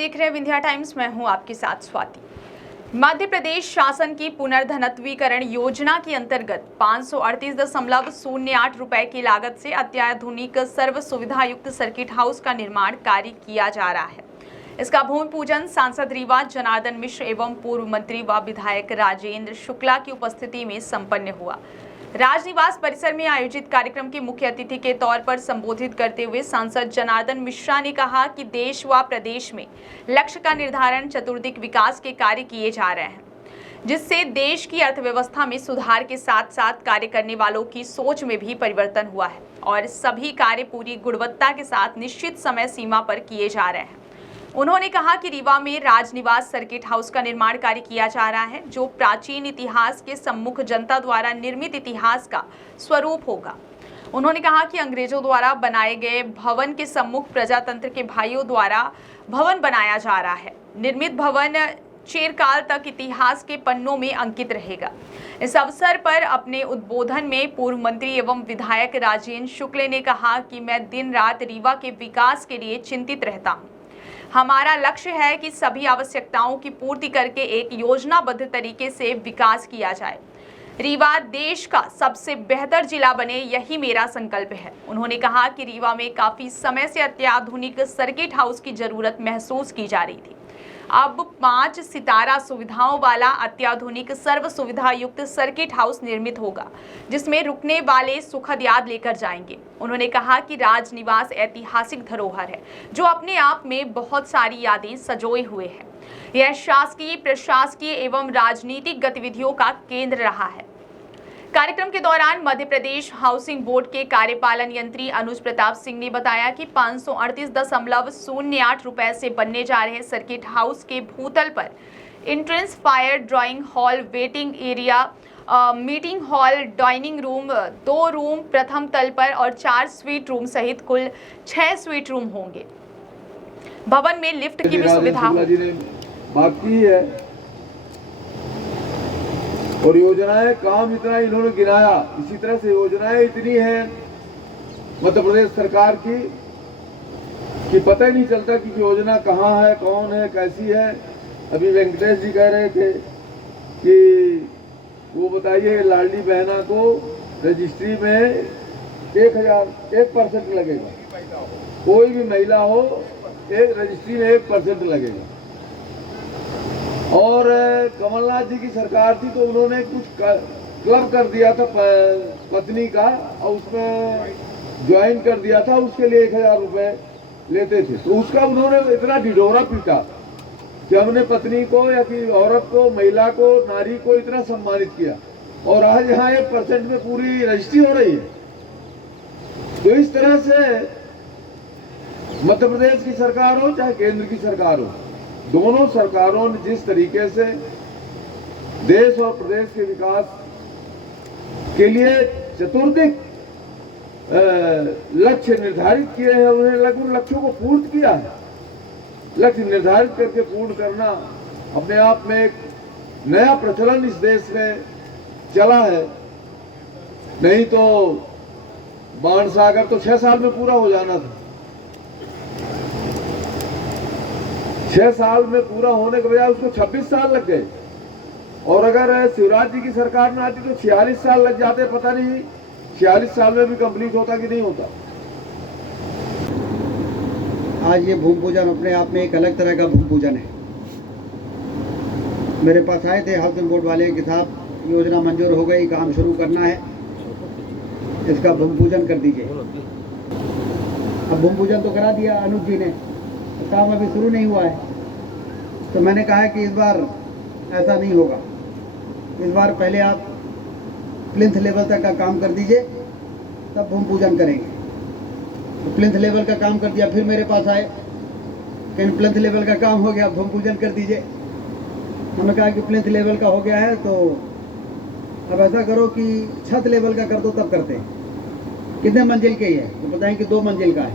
देख रहे हैं विंध्या टाइम्स। मैं हूं आपके साथ स्वाति। मध्य प्रदेश शासन की पुनर्धनत्वीकरण योजना के अंतर्गत 538.08 रुपए की लागत से अत्याधुनिक सर्व सुविधा युक्त सर्किट हाउस का निर्माण कार्य किया जा रहा है। इसका भूमि पूजन सांसद रीवा जनार्दन मिश्र एवं पूर्व मंत्री व विधायक राजेंद्र शुक्ला की उपस्थिति में संपन्न हुआ। राजनिवास परिसर में आयोजित कार्यक्रम के मुख्य अतिथि के तौर पर संबोधित करते हुए सांसद जनार्दन मिश्रा ने कहा कि देश व प्रदेश में लक्ष्य का निर्धारण चतुर्दिक विकास के कार्य किए जा रहे हैं, जिससे देश की अर्थव्यवस्था में सुधार के साथ साथ कार्य करने वालों की सोच में भी परिवर्तन हुआ है और सभी कार्य पूरी गुणवत्ता के साथ निश्चित समय सीमा पर किए जा रहे हैं। उन्होंने कहा कि रीवा में राजनिवास सर्किट हाउस का निर्माण कार्य किया जा रहा है, जो प्राचीन इतिहास के सम्मुख जनता द्वारा निर्मित इतिहास का स्वरूप होगा। उन्होंने कहा कि अंग्रेजों द्वारा बनाए गए भवन के सम्मुख प्रजातंत्र के भाइयों द्वारा भवन बनाया जा रहा है। निर्मित भवन चिरकाल तक इतिहास के पन्नों में अंकित रहेगा। इस अवसर पर अपने उद्बोधन में पूर्व मंत्री एवं विधायक राजेंद्र शुक्ल ने कहा कि मैं दिन रात रीवा के विकास के लिए चिंतित रहता हूँ। हमारा लक्ष्य है कि सभी आवश्यकताओं की पूर्ति करके एक योजनाबद्ध तरीके से विकास किया जाए। रीवा देश का सबसे बेहतर जिला बने, यही मेरा संकल्प है। उन्होंने कहा कि रीवा में काफी समय से अत्याधुनिक सर्किट हाउस की जरूरत महसूस की जा रही थी। अब 5 सितारा सुविधाओं वाला अत्याधुनिक सर्व सुविधा युक्त सर्किट हाउस निर्मित होगा, जिसमें रुकने वाले सुखद याद लेकर जाएंगे। उन्होंने कहा कि राजनिवास ऐतिहासिक धरोहर है, जो अपने आप में बहुत सारी यादें संजोए हुए है। यह शासकीय, प्रशासकीय एवं राजनीतिक गतिविधियों का केंद्र रहा है। कार्यक्रम के दौरान मध्य प्रदेश हाउसिंग बोर्ड के कार्यपालन यंत्री अनुज प्रताप सिंह ने बताया कि 538.08 रुपए से बनने जा रहे सर्किट हाउस के भूतल पर entrance, fire, drawing hall, waiting area, meeting hall, dining room, 2 room प्रथम तल पर और 4 स्वीट रूम सहित कुल 6 स्वीट रूम होंगे। भवन में लिफ्ट की भी सुविधा होगी। बाकी है और योजनाएं काम इतना इन्होंने गिनाया। इसी तरह से योजनाएं इतनी हैं मध्य प्रदेश सरकार की कि पता ही नहीं चलता कि योजना कहाँ है, कौन है, कैसी है। अभी वेंकटेश जी कह रहे थे कि वो बताइए लाडली बहना को रजिस्ट्री में 1% लगेगा। कोई भी महिला हो, एक रजिस्ट्री में 1% लगेगा। और कमलनाथ जी की सरकार थी तो उन्होंने कुछ क्लब कर दिया था पत्नी का, और उसमें ज्वाइन कर दिया था। उसके लिए 1000 रुपए लेते थे, तो उसका उन्होंने इतना ढिढोरा पीटा कि हमने पत्नी को या कि औरत को, महिला को, नारी को इतना सम्मानित किया, और आज यहाँ 1% में पूरी रजिस्ट्री हो रही है। तो इस तरह से मध्य प्रदेश की सरकार हो चाहे केंद्र की सरकार हो, दोनों सरकारों ने जिस तरीके से देश और प्रदेश के विकास के लिए चतुर्दिक लक्ष्य निर्धारित किए हैं, उन्हें उन लक्ष्यों को पूर्ण किया है। लक्ष्य निर्धारित करके पूर्ण करना अपने आप में एक नया प्रचलन इस देश में चला है। नहीं तो बाणसागर तो 6 साल में पूरा हो जाना था। 6 साल में पूरा होने के बजाय उसको 26 साल लग गए, और अगर शिवराज जी की सरकार में आती तो 46 साल लग जाते। पता नहीं 46 साल में भी कंप्लीट होता कि नहीं होता। आज ये भूमि पूजन अपने आप में एक अलग तरह का भूमि पूजन है। मेरे पास आए थे हाउसिंग बोर्ड वाले कि साहब योजना मंजूर हो गई, काम शुरू करना है, इसका भूमि पूजन कर दीजिए। अब भूमि पूजन तो करा दिया अनुज जी ने, काम अभी शुरू नहीं हुआ है। तो मैंने कहा कि इस बार ऐसा नहीं होगा, इस बार पहले आप प्लिंथ लेवल तक का काम कर दीजिए, तब भूमि पूजन करेंगे। तो प्लिंथ लेवल का काम कर दिया। फिर मेरे पास आए कि प्लिंथ लेवल का काम हो गया, भूमि पूजन कर दीजिए। हमने कहा कि प्लिंथ लेवल का हो गया है तो अब ऐसा करो कि छत लेवल का कर दो, तब करते हैं। कितने मंजिल के ही है? तो बताएं कि 2 मंजिल का है।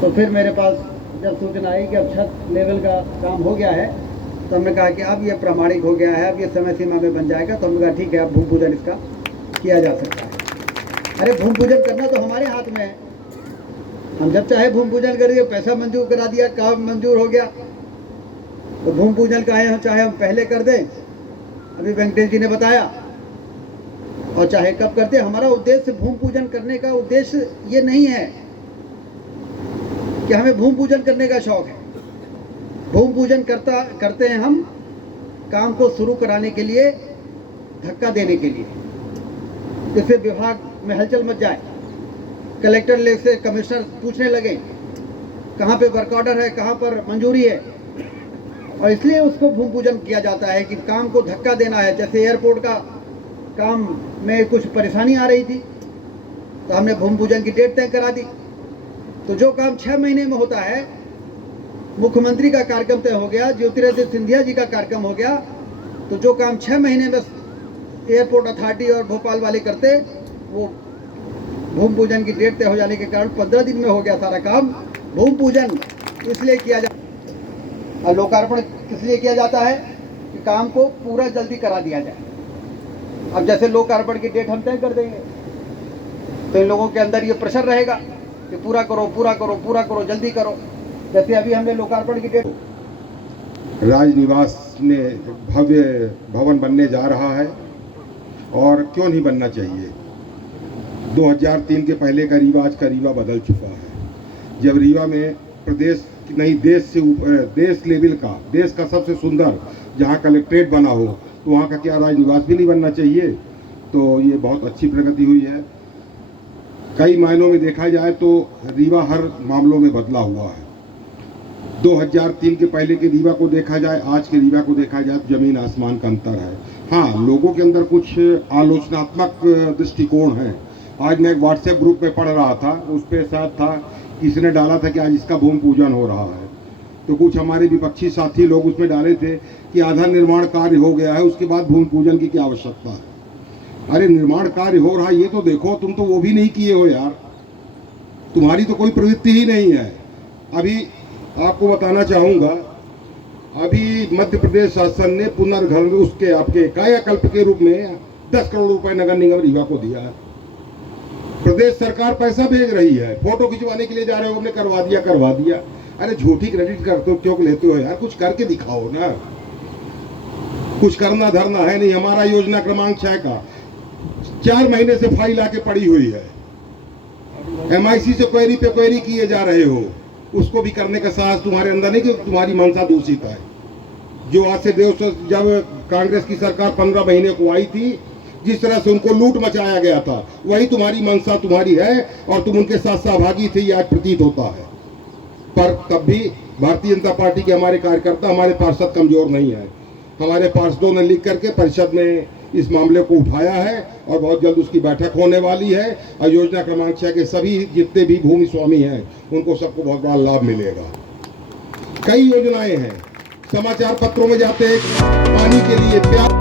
तो फिर मेरे पास जब सूचना आई कि अब छत लेवल का काम हो गया है, तो हमने कहा कि अब ये प्रमाणिक हो गया है, अब ये समय सीमा में बन जाएगा। तो हमने कहा ठीक है, अब भूमि पूजन इसका किया जा सकता है। अरे भूमि पूजन करना तो हमारे हाथ में है। हम जब चाहे भूमि पूजन करिए, पैसा मंजूर करा दिया, काम मंजूर हो गया, तो भूमि पूजन चाहे हम पहले कर दें, अभी वेंकटेश जी ने बताया, और चाहे कब करते। हमारा उद्देश्य भूमि पूजन करने का उद्देश्य ये नहीं है कि हमें भूमि पूजन करने का शौक है। भूमि पूजन करते हैं हम काम को शुरू कराने के लिए, धक्का देने के लिए, जिससे विभाग में हलचल मच जाए, कलेक्टर ले से कमिश्नर पूछने लगे कहाँ पे वर्क ऑर्डर है, कहाँ पर मंजूरी है, और इसलिए उसको भूमि पूजन किया जाता है कि काम को धक्का देना है। जैसे एयरपोर्ट का काम में कुछ परेशानी आ रही थी, तो हमने भूमि पूजन की डेट तय करा दी। तो जो काम 6 महीने में होता है, मुख्यमंत्री का कार्यक्रम तय हो गया, ज्योतिरादित्य सिंधिया जी का कार्यक्रम हो गया, तो जो काम 6 महीने में एयरपोर्ट अथॉरिटी और भोपाल वाले करते, वो भूमि पूजन की डेट तय हो जाने के कारण 15 दिन में हो गया सारा काम। भूमि पूजन इसलिए किया जाता है, लोकार्पण इसलिए किया जाता है कि काम को पूरा जल्दी करा दिया जाए। अब जैसे लोकार्पण की डेट हम तय कर देंगे, तो इन लोगों के अंदर ये प्रेशर रहेगा कि पूरा करो, पूरा करो, पूरा करो, जल्दी करो। जैसे अभी हमने लोकार्पण की डेट, राजनिवास में भव्य भवन बनने जा रहा है, और क्यों नहीं बनना चाहिए। 2003 के पहले का रीवा आज का रीवा बदल चुका है। जब रीवा में प्रदेश नहीं देश लेवल का, देश का सबसे सुंदर जहाँ कलेक्ट्रेट बना हो, तो वहाँ का क्या राजनिवास भी नहीं बनना चाहिए। तो ये बहुत अच्छी प्रगति हुई है। कई मायनों में देखा जाए तो रीवा हर मामलों में बदला हुआ है। 2003 के पहले के रीवा को देखा जाए, आज के रीवा को देखा जाए, तो जमीन आसमान का अंतर है। हाँ, लोगों के अंदर कुछ आलोचनात्मक दृष्टिकोण है। आज मैं एक व्हाट्सएप ग्रुप में पढ़ रहा था, उस पर साथ था, किसी ने डाला था कि आज इसका भूमि पूजन हो रहा है। तो कुछ हमारे विपक्षी साथी लोग उसमें डाले थे कि आधा निर्माण कार्य हो गया है, उसके बाद भूमि पूजन की क्या आवश्यकता है। अरे निर्माण कार्य हो रहा है ये तो देखो, तुम तो वो भी नहीं किए हो यार, तुम्हारी तो कोई प्रवृत्ति ही नहीं है। अभी आपको बताना चाहूँगा, अभी मध्य प्रदेश शासन ने पुनर्गठन उसके आपके कायाकल्प के रूप में 10 करोड़ रुपए नगर निगम रीवा को दिया है। प्रदेश सरकार पैसा भेज रही है, फोटो खिंचवाने के लिए जा रहे हो, हमने करवा दिया। अरे झूठी क्रेडिट करते हो, क्यों लेते हो यार, कुछ करके दिखाओ ना। कुछ करना धरना है नहीं। हमारा योजना क्रमांक 6 का 4 महीने से फाइल आके पड़ी हुई है, MIC से क्वेरी पे क्वेरी किए जा रहे हो, उसको भी करने का साहस तुम्हारे अंदर नहीं कि तुम्हारी मनसा दूषित है। जो आज से जब कांग्रेस की सरकार 15 महीने को आई थी, जिस तरह से उनको लूट मचाया गया था, वही तुम्हारी मनसा तुम्हारी है, और तुम उनके साथ सहभागी थे, ये आज प्रतीत होता है। पर तब भी भारतीय जनता पार्टी के हमारे कार्यकर्ता, हमारे पार्षद कमजोर नहीं है। हमारे पार्षदों ने लिख करके परिषद में इस मामले को उठाया है, और बहुत जल्द उसकी बैठक होने वाली है, और योजना क्रमांक 6 के सभी जितने भी भूमि स्वामी हैं, उनको सबको बहुत बड़ा लाभ मिलेगा। कई योजनाएं हैं, समाचार पत्रों में जाते हैं पानी के लिए, प्याज